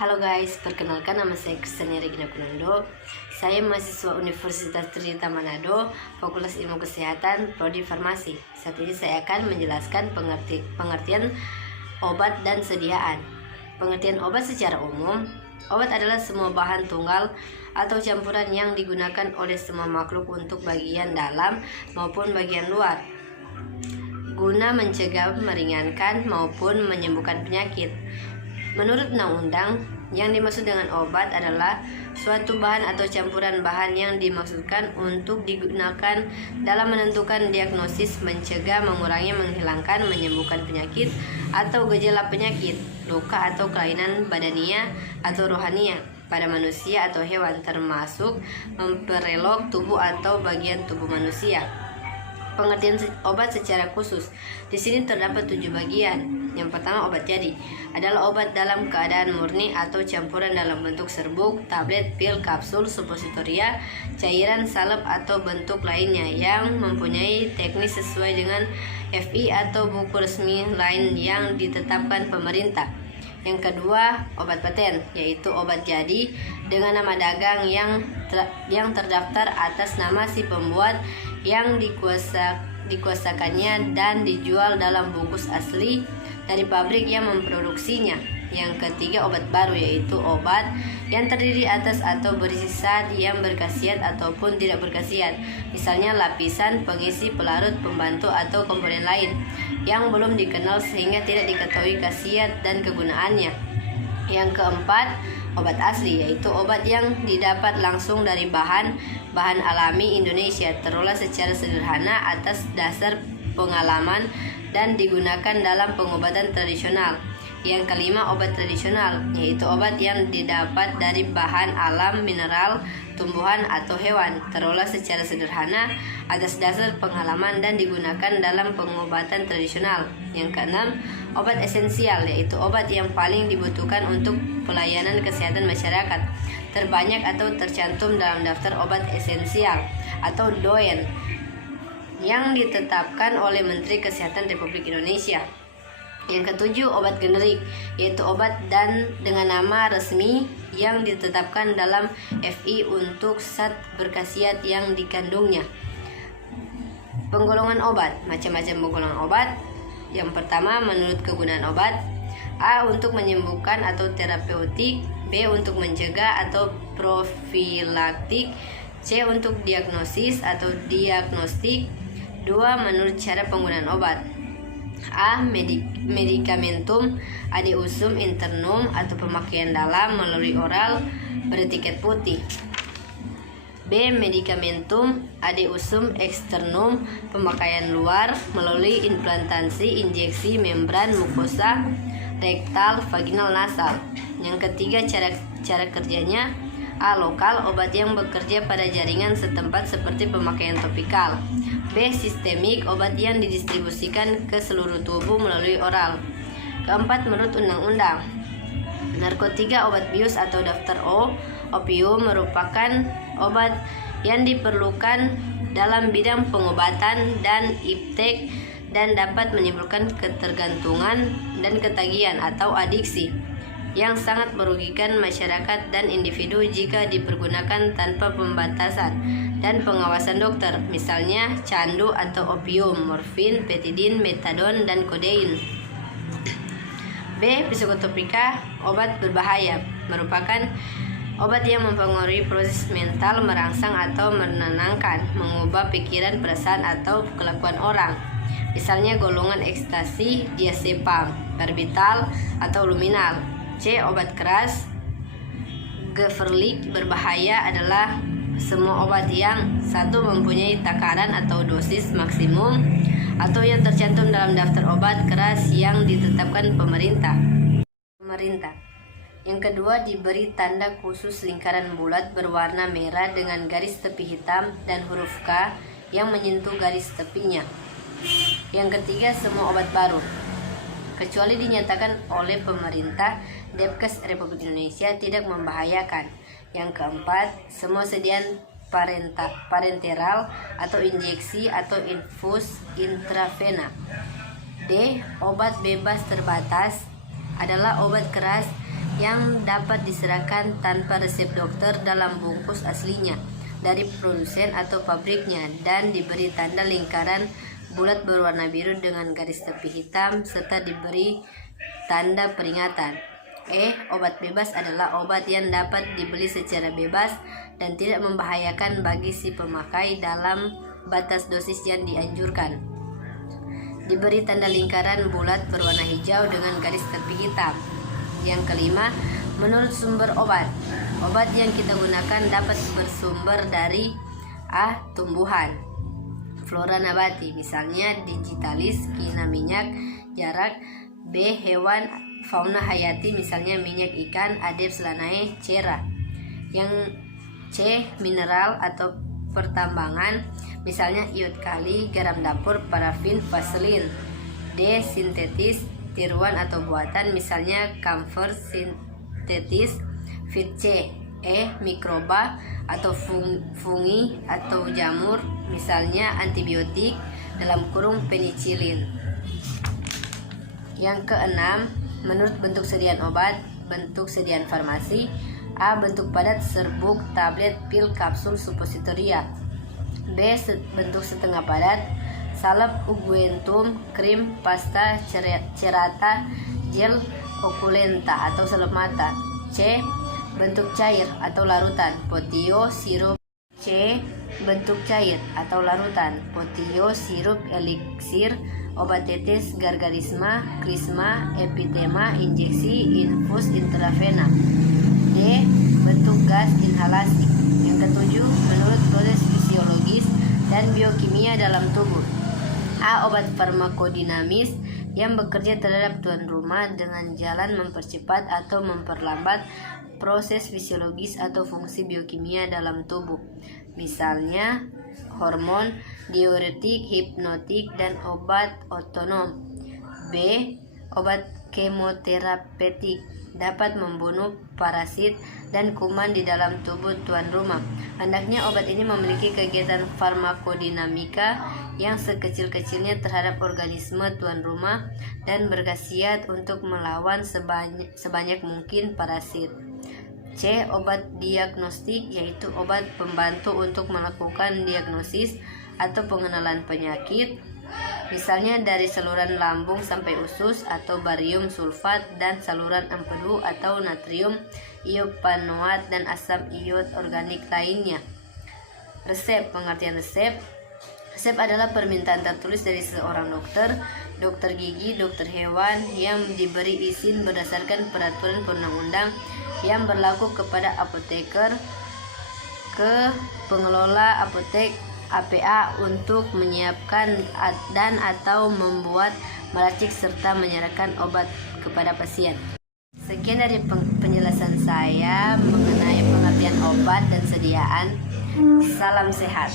Halo guys, perkenalkan nama saya Kristiani Regina Kunando. Saya mahasiswa Universitas Trisakti Manado, Fakultas Ilmu Kesehatan, Prodi Farmasi. Saat ini saya akan menjelaskan pengertian obat dan sediaan. Pengertian obat secara umum, obat adalah semua bahan tunggal atau campuran yang digunakan oleh semua makhluk untuk bagian dalam maupun bagian luar, guna mencegah, meringankan, maupun menyembuhkan penyakit. Menurut undang-undang, yang dimaksud dengan obat adalah suatu bahan atau campuran bahan yang dimaksudkan untuk digunakan dalam menentukan diagnosis, mencegah, mengurangi, menghilangkan, menyembuhkan penyakit atau gejala penyakit, luka atau kelainan badania atau rohania pada manusia atau hewan, termasuk memperelok tubuh atau bagian tubuh manusia. Pengertian obat secara khusus di sini terdapat 7 bagian. Yang pertama, obat jadi adalah obat dalam keadaan murni atau campuran dalam bentuk serbuk, tablet, pil, kapsul, suppositoria, cairan, salep atau bentuk lainnya yang mempunyai teknis sesuai dengan FI atau buku resmi lain yang ditetapkan pemerintah. Yang kedua, obat paten, yaitu obat jadi dengan nama dagang yang terdaftar atas nama si pembuat yang dikuasakannya dan dijual dalam bungkus asli dari pabrik yang memproduksinya. Yang ketiga, obat baru, yaitu obat yang terdiri atas atau berisi zat yang berkhasiat ataupun tidak berkhasiat, misalnya lapisan, pengisi, pelarut, pembantu, atau komponen lain yang belum dikenal sehingga tidak diketahui khasiat dan kegunaannya. Yang keempat, obat asli, yaitu obat yang didapat langsung dari bahan alami Indonesia, terolah secara sederhana atas dasar pengalaman dan digunakan dalam pengobatan tradisional. Yang kelima, obat tradisional, yaitu obat yang didapat dari bahan alam, mineral, tumbuhan, atau hewan, terolah secara sederhana atas dasar pengalaman dan digunakan dalam pengobatan tradisional. Yang keenam, obat esensial, yaitu obat yang paling dibutuhkan untuk pelayanan kesehatan masyarakat, terbanyak atau tercantum dalam daftar obat esensial atau DOEN yang ditetapkan oleh Menteri Kesehatan Republik Indonesia. Yang ketujuh, obat generik, yaitu obat dengan nama resmi yang ditetapkan dalam FI untuk zat berkhasiat yang dikandungnya. Penggolongan obat, macam-macam penggolongan obat. Yang pertama, menurut kegunaan obat. A. Untuk menyembuhkan atau terapeutik. B. Untuk mencegah atau profilaktik. C. Untuk diagnosis atau diagnostik. 2. Menurut cara penggunaan obat. A. Medikamentum ad usum internum atau pemakaian dalam melalui oral beretiket putih. B. Medikamentum ad usum externum, pemakaian luar melalui implantasi injeksi membran mukosa rektal vaginal nasal. Yang ketiga, cara kerjanya. A. Lokal, obat yang bekerja pada jaringan setempat seperti pemakaian topikal. B. Sistemik, obat yang didistribusikan ke seluruh tubuh melalui oral. Keempat, menurut undang-undang. Narkotika, obat bius atau daftar O. Opium merupakan obat yang diperlukan dalam bidang pengobatan dan iptek dan dapat menimbulkan ketergantungan dan ketagihan atau adiksi yang sangat merugikan masyarakat dan individu jika dipergunakan tanpa pembatasan dan pengawasan dokter, misalnya candu atau opium, morfin, petidin, metadon, dan kodein. B. Psikotropika, obat berbahaya, merupakan obat yang mempengaruhi proses mental, merangsang atau menenangkan, mengubah pikiran, perasaan, atau kelakuan orang, misalnya golongan ekstasi, diazepam, barbital, atau luminal. C. Obat keras. Geverlik, berbahaya adalah semua obat yang satu mempunyai takaran atau dosis maksimum atau yang tercantum dalam daftar obat keras yang ditetapkan pemerintah. Yang kedua, diberi tanda khusus lingkaran bulat berwarna merah dengan garis tepi hitam dan huruf K yang menyentuh garis tepinya. Yang ketiga, semua obat baru, kecuali dinyatakan oleh pemerintah Depkes Republik Indonesia, tidak membahayakan. Yang keempat, semua sediaan parenteral atau injeksi atau infus intravena. D. Obat bebas terbatas adalah obat keras yang dapat diserahkan tanpa resep dokter dalam bungkus aslinya dari produsen atau pabriknya dan diberi tanda lingkaran bulat berwarna biru dengan garis tepi hitam serta diberi tanda peringatan. Obat bebas adalah obat yang dapat dibeli secara bebas dan tidak membahayakan bagi si pemakai dalam batas dosis yang dianjurkan. Diberi tanda lingkaran bulat berwarna hijau dengan garis tepi hitam. Yang kelima, menurut sumber obat. Obat yang kita gunakan dapat bersumber dari A. Tumbuhan, flora nabati, misalnya digitalis, kina minyak, jarak. B. Hewan, fauna hayati, misalnya minyak ikan, Aedes lanae, cera. Yang C. Mineral atau pertambangan, misalnya iod kali, garam dapur, parafin, vaselin. D. Sintetis, tiruan atau buatan, misalnya camphor sintetis, fit C. Mikroba atau fungi atau jamur, misalnya antibiotik dalam kurung penicillin. Yang keenam, menurut bentuk sediaan obat. Bentuk sediaan farmasi: A. Bentuk padat, serbuk, tablet, pil, kapsul, supositoria. B. Bentuk setengah padat, salep, unguentum, krim, pasta, cerata, gel, okulenta atau salep mata. C. Bentuk cair atau larutan, potio, sirup. C. Bentuk cair atau larutan, potio, sirup, eliksir, obat tetes, gargarisma, krisma, epitema, injeksi, infus, intravena. D. Bentuk gas, inhalasi. Yang ketujuh, menurut proses fisiologis dan biokimia dalam tubuh. A. Obat farmakodinamis yang bekerja terhadap tuan rumah dengan jalan mempercepat atau memperlambat proses fisiologis atau fungsi biokimia dalam tubuh, misalnya hormon, diuretik, hipnotik, dan obat otonom. B. Obat kemoterapeutik dapat membunuh parasit dan kuman di dalam tubuh tuan rumah. Hendaknya obat ini memiliki kegiatan farmakodinamika yang sekecil-kecilnya terhadap organisme tuan rumah dan berkhasiat untuk melawan sebanyak mungkin parasit. C. Obat diagnostik, yaitu obat pembantu untuk melakukan diagnosis atau pengenalan penyakit, misalnya dari saluran lambung sampai usus, atau barium sulfat dan saluran empedu atau natrium iopanoat dan asam iod organik lainnya. Resep. Pengertian resep: resep adalah permintaan tertulis dari seorang dokter, dokter gigi, dokter hewan yang diberi izin berdasarkan peraturan perundang-undang yang berlaku kepada apoteker ke pengelola apotek APA untuk menyiapkan dan atau membuat, meracik serta menyerahkan obat kepada pasien. Sekian dari penjelasan saya mengenai pengertian obat dan sediaan. Salam sehat.